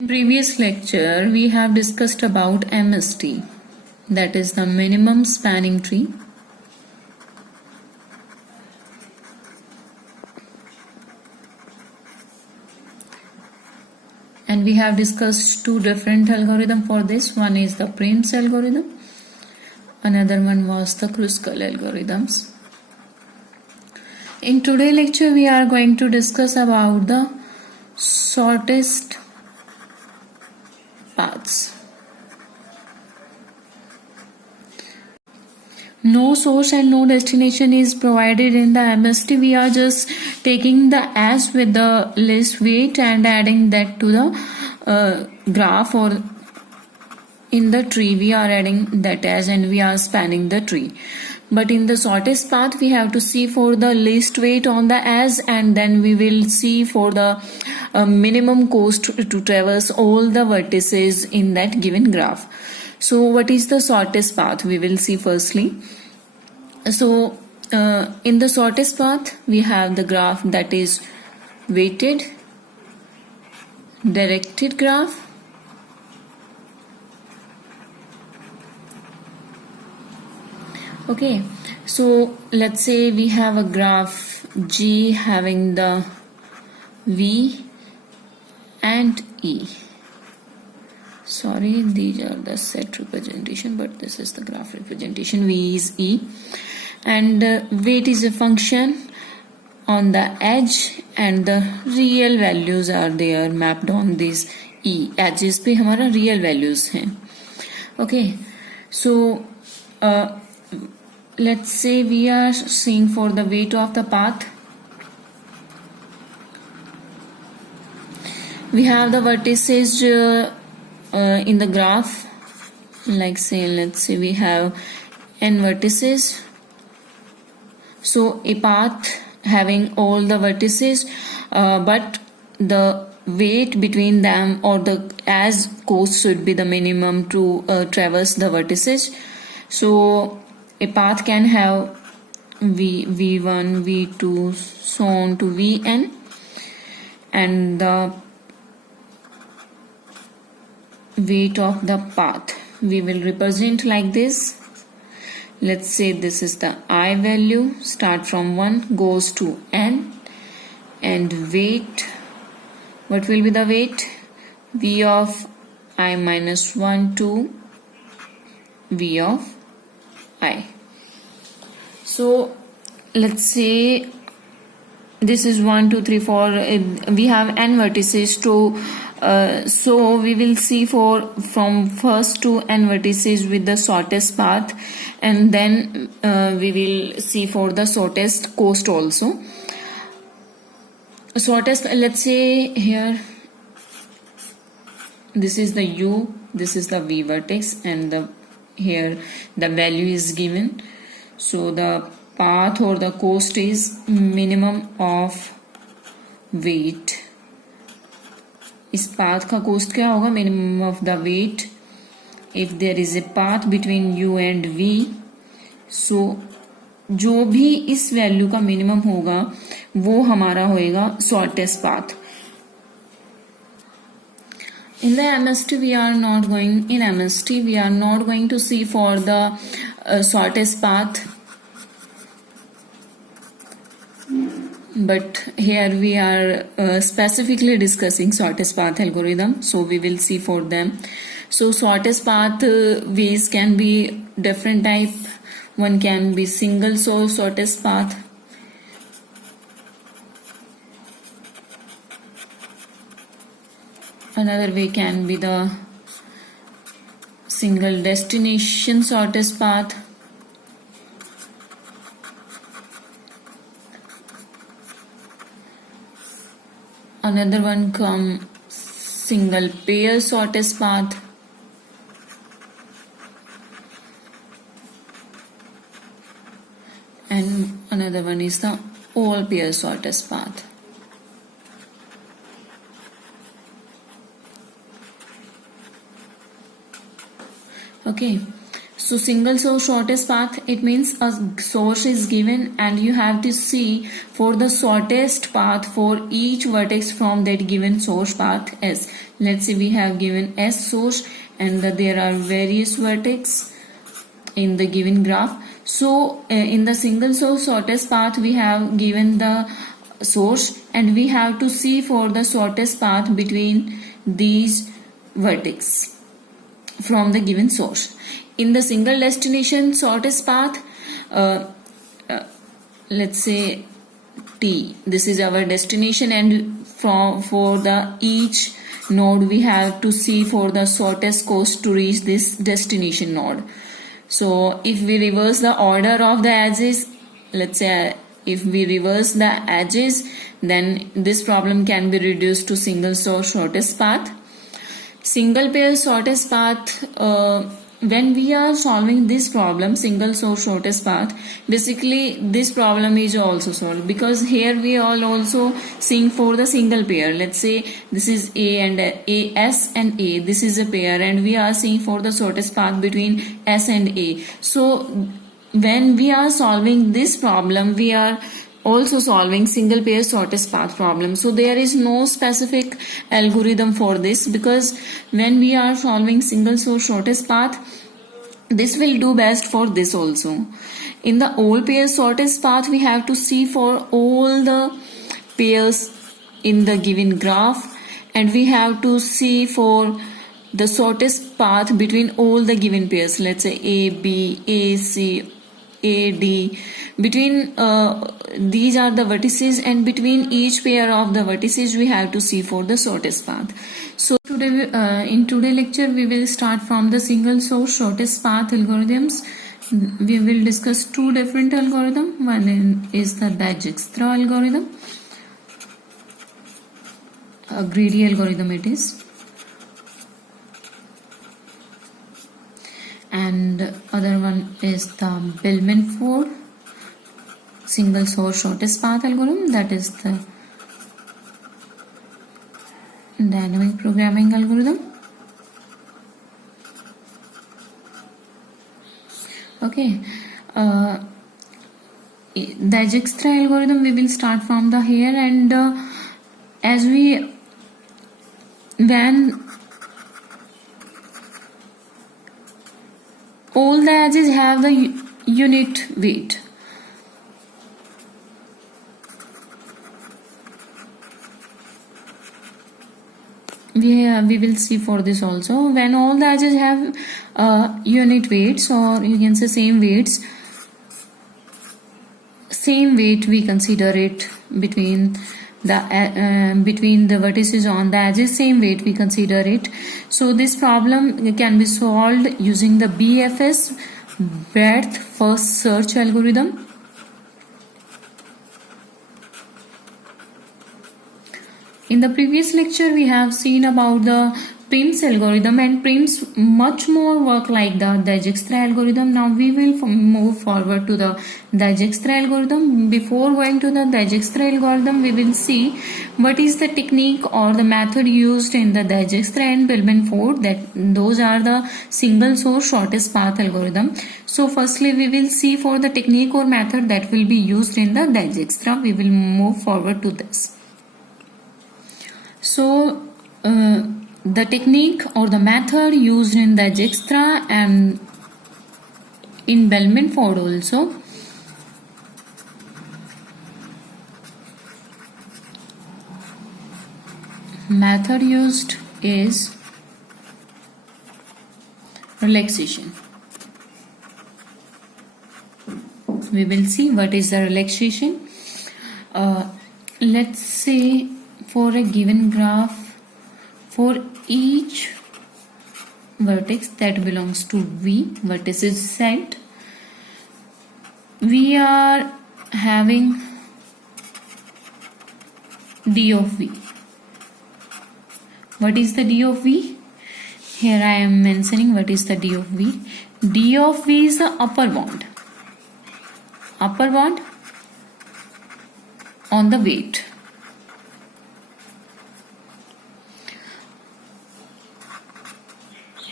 In previous lecture, we have discussed about MST, that is the minimum spanning tree. And we have discussed two different algorithms for this. One is the Prince algorithm. Another one was the Kruskal algorithms. In today's lecture, we are going to discuss about the shortest paths. No source and no destination is provided in the MST. We are just taking the as with the list weight and adding that to the graph, or in the tree we are adding that as and we are spanning the tree. But in the shortest path we have to see for the least weight on the as, and then we will see for the minimum cost to traverse all the vertices in that given graph. So what is the shortest path? We will see firstly. So in the shortest path we have the graph that is weighted directed graph. Okay, so let's say we have a graph G having the V and E. Sorry, these are the set representation, but this is the graph representation. V is E, and weight is a function on the edge, and the real values are there mapped on these E edges पे हमारा real values हैं. Okay, so let's say we are seeing for the weight of the path. We have the vertices in the graph, like say, let's say we have n vertices. So a path having all the vertices, but the weight between them or the as cost should be the minimum to traverse the vertices. So a path can have v1, v2, so on to vn, and the weight of the path we will represent like this. Let's say this is the I value, start from 1 goes to n, and weight, what will be the weight? V of I minus 1 to V of I. So let's say this is 1, 2, 3, 4. We have n vertices to so we will see for from first to n vertices with the shortest path, and then we will see for the shortest cost also. Shortest, let's say here this is the u, this is the v vertex, and the here the value is given. So the path or the cost is minimum of weight. इस path का cost क्या होगा? Minimum of the weight if there is a path between u and v. So जो भी इस value का minimum होगा वो हमारा होएगा shortest path. In the MST we are not going to see for the shortest path, but here we are specifically discussing shortest path algorithm, so we will see for them. So shortest path ways can be different type. One can be single source shortest path. Another way can be the single destination shortest path. Another one come single pair shortest path. And another one is the all pair shortest path. Okay, So single source shortest path, it means a source is given and you have to see for the shortest path for each vertex from that given source path S. Let's say we have given S source and there are various vertex in the given graph. So in the single source shortest path we have given the source and we have to see for the shortest path between these vertex from the given source. In the single destination shortest path, let's say T, this is our destination, and for the each node we have to see for the shortest course to reach this destination node. So if we reverse the order of the edges, let's say if we reverse the edges, then this problem can be reduced to single source shortest path. Single pair shortest path, when we are solving this problem, single source shortest path, basically this problem is also solved because here we are also seeing for the single pair. Let's say this is A and A, S and A, this is a pair, and we are seeing for the shortest path between S and A. So when we are solving this problem, we are also solving single pair shortest path problem. So there is no specific algorithm for this because when we are solving single source shortest path, this will do best for this also. In the all pair shortest path, we have to see for all the pairs in the given graph and we have to see for the shortest path between all the given pairs. Let's say A, B, A, C, A, D. Between these are the vertices and between each pair of the vertices we have to see for the shortest path. So today in today's lecture we will start from the single source shortest path algorithms. We will discuss two different algorithms. One is the Dijkstra algorithm, a greedy algorithm it is, and other one is the Bellman-Ford single source shortest path algorithm, that is the dynamic programming algorithm. Okay, Dijkstra algorithm we will start from the here, and as we when all the edges have the unit weight. We will see for this also. When all the edges have unit weights, or you can say same weights, same weight we consider it between the vertices on the edges, same weight we consider it. So this problem can be solved using the BFS, breadth first search algorithm. In the previous lecture we have seen about the Prim's algorithm, and Prim's much more work like the Dijkstra algorithm. Now we will move forward to the Dijkstra algorithm. Before going to the Dijkstra algorithm, we will see what is the technique or the method used in the Dijkstra and Bellman-Ford, that those are the single source shortest path algorithm. So firstly we will see for the technique or method that will be used in the Dijkstra. We will move forward to this. So the technique or the method used in Dijkstra and in Bellman-Ford also. Method used is relaxation. We will see what is the relaxation. Let's say for a given graph, for each vertex that belongs to V, vertices Z, we are having D of V. What is the D of V? Here I am mentioning what is the D of V. D of V is the upper bound. Upper bound on the weight.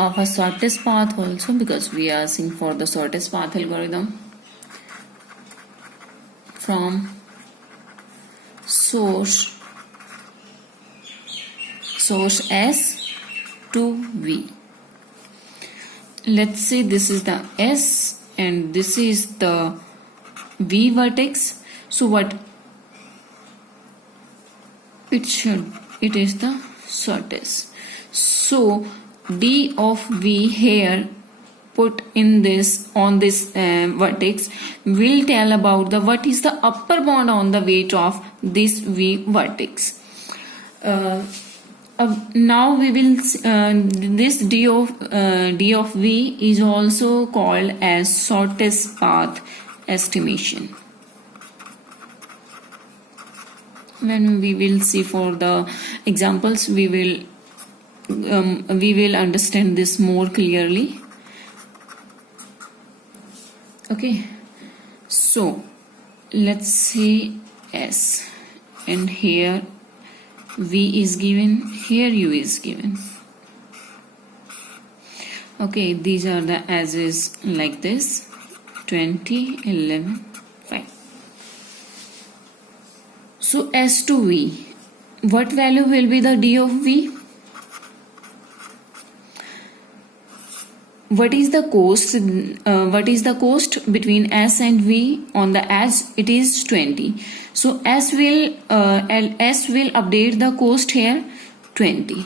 of a shortest path also, because we are seeing for the shortest path algorithm from source S to V. Let's say this is the S and this is the V vertex. So what it should, it is the shortest. So D of V here put in this on this vertex will tell about the what is the upper bound on the weight of this V vertex. Now we will this D of V is also called as shortest path estimation. When we will see for the examples, we will understand this more clearly. Okay, so let's say S, and here V is given, here U is given. Okay, these are the as is like this: 20, 11, 5. So S to V, what value will be the D of V? What is the cost? What is the cost between S and V on the edge? It is 20. So S will update the cost here 20.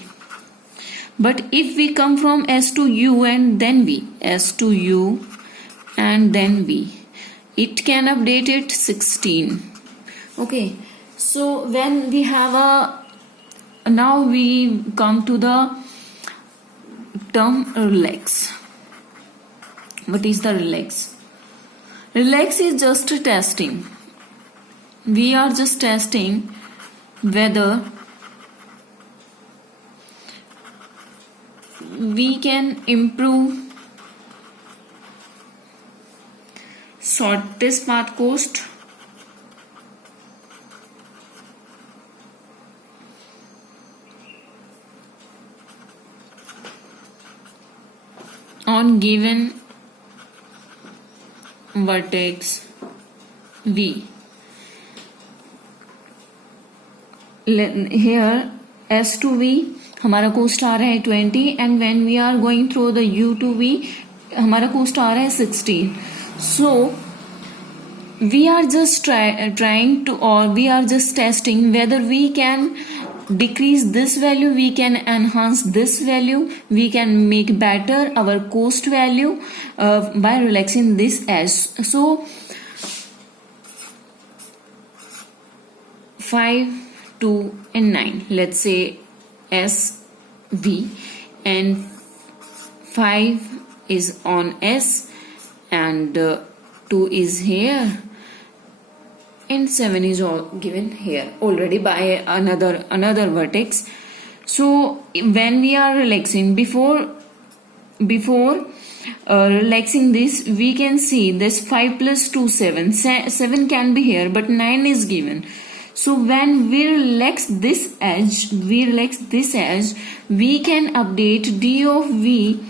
But if we come from S to U and then V, S to U and then V, it can update it 16. Okay. So when we have now we come to the term relax. What is the relax? Relax is just testing. We are just testing whether we can improve shortest path cost on given vertex V. Here S to V हमारा coast आ रहा है 20 and when we are going through the U to V हमारा coast आ रहा है 16. So we are just trying to, or we are just testing whether we can decrease this value, we can enhance this value, we can make better our cost value by relaxing this edge. So 5, 2 and 9, let's say S V, and 5 is on S and 2 is here and 7 is all given here already by another vertex. So when we are relaxing, before relaxing this, we can see this 5 plus 2 7 can be here, but 9 is given. So when we relax this edge, we can update D of V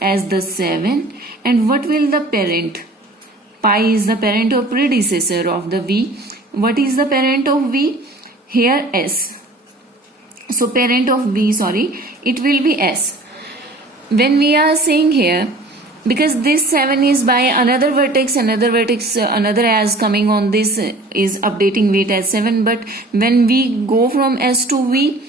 as the 7, and what will the parent? Pi is the parent or predecessor of the V. What is the parent of V? Here S. So parent of V, it will be S. When we are saying here, because this 7 is by another vertex, another as coming on this is updating weight as 7, but when we go from S to V,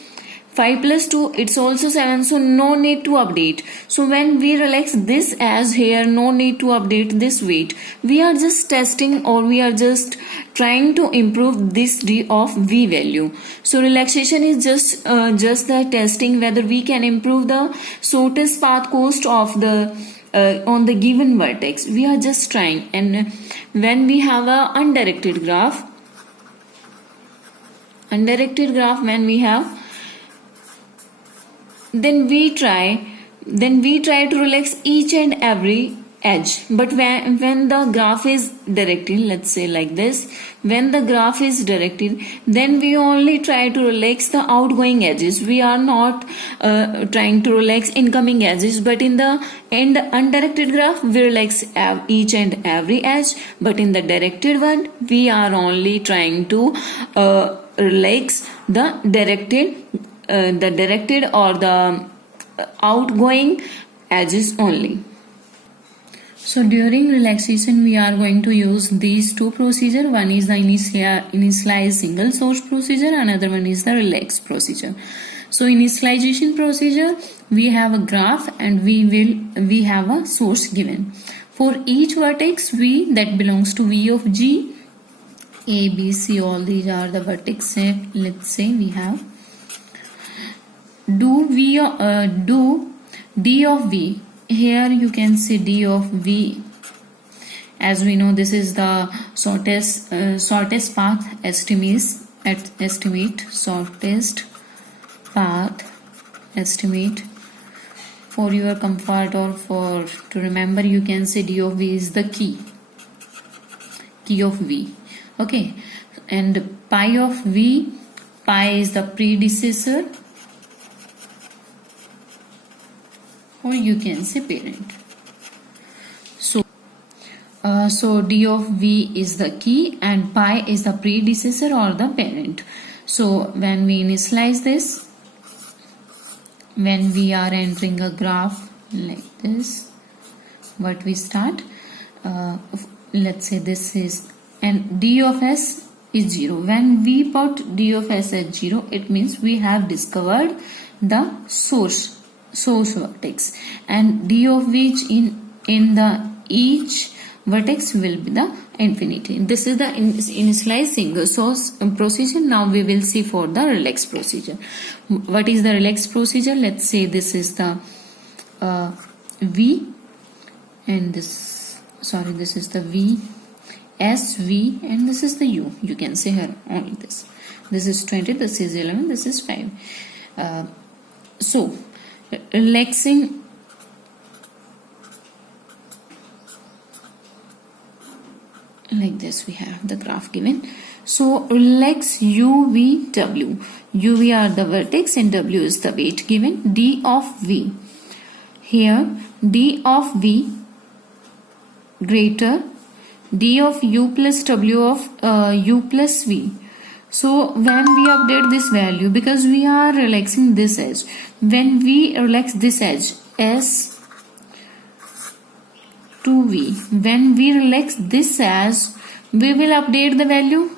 5 plus 2, it's also 7, so no need to update. So when we relax this as here, no need to update this weight. We are just testing, or we are just trying to improve this D of V value. So relaxation is just the testing whether we can improve the shortest path cost of the on the given vertex. We are just trying. And when we have a undirected graph, when we have, then we try to relax each and every edge. But when the graph is directed, let's say like this, when the graph is directed, then we only try to relax the outgoing edges. We are not trying to relax incoming edges. But in the undirected graph, we relax each and every edge. But in the directed one, we are only trying to relax the directed or the outgoing edges only. So during relaxation, we are going to use these two procedures. One is the initialize single source procedure, another one is the relax procedure. So initialization procedure, we have a graph and we have a source given. For each vertex V that belongs to V of G, A, B, C, all these are the vertices. Let's say we have do D of V. Here you can see D of V. As we know, this is the shortest path estimate shortest path estimate. For your comfort or for to remember, you can say D of V is the key of V. Okay, and pi of V, pi is the predecessor, or you can say parent. So D of V is the key and pi is the predecessor or the parent. So when we initialize this, when we are entering a graph like this, what we start, let's say this is, and D of S is 0. When we put D of S as 0, it means we have discovered the source vertex, and D of which in the each vertex will be the infinity. This is the initialize single source procedure. Now we will see for the relax procedure. What is the relax procedure? Let's say this is the V, and this is the V, S, V, and this is the U. You can say here only this. This is 20, this is 11, this is 5. So relaxing like this, we have the graph given. So relax U, V, W. U, V are the vertex and W is the weight given. D of V. Here D of V greater D of U plus W of U plus V. So when we update this value, because we are relaxing this edge, when we relax this edge S to V, when we relax this edge, we will update the value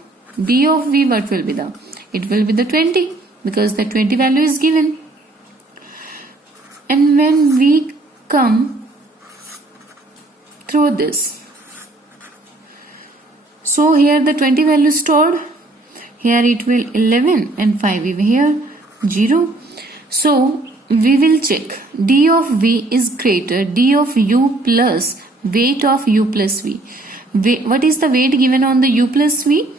D of V. What will be the? It will be the 20, because the 20 value is given. And when we come through this, so here the 20 value stored, here it will 11 and 5 over here 0. So we will check D of V is greater D of U plus weight of U plus V. What is the weight given on the U plus V?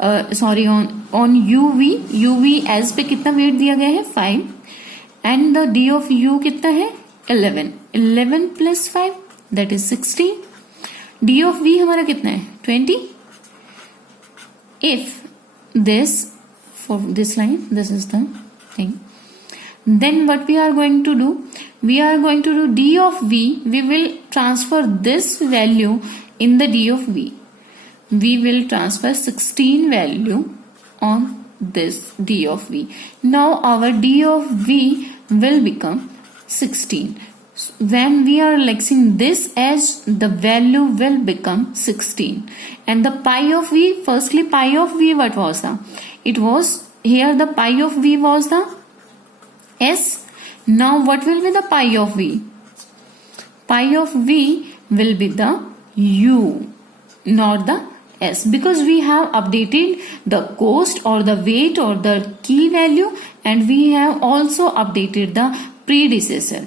On UV. UV as पे कितना weight दिया गया है 5, and the D of U कितना है 11. 11 plus 5 that is 16. D of V हमारा कितना है 20. If this, for this line, this is the thing, then what we are going to do, we are going to do D of V, we will transfer this value in the D of V. We will transfer 16 value on this D of V. Now our D of V will become 16. When we are relaxing this edge, the value will become 16. And the pi of V, firstly pi of V, what was the? It was, here the pi of V was the S. Now what will be the pi of V? Pi of V will be the U, not the S, because we have updated the cost or the weight or the key value, and we have also updated the predecessor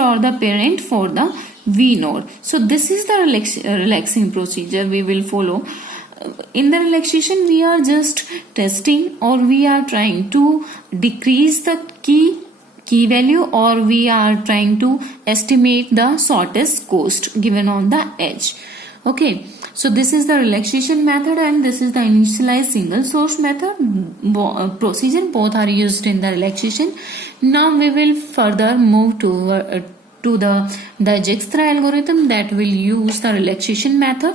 or the parent for the V node. So this is the relaxing procedure we will follow. In the relaxation, we are just testing, or we are trying to decrease the key key value, or we are trying to estimate the shortest cost given on the edge. Okay, so this is the relaxation method and this is the initialized single source method procedure. Both are used in the relaxation. Now we will further move to the Dijkstra algorithm that will use the relaxation method.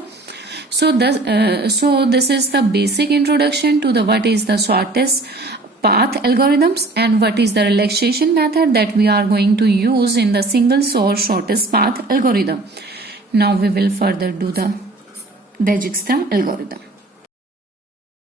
So this is the basic introduction to the what is the shortest path algorithms and what is the relaxation method that we are going to use in the single source shortest path algorithm. Now we will further do the Dijkstra algorithm.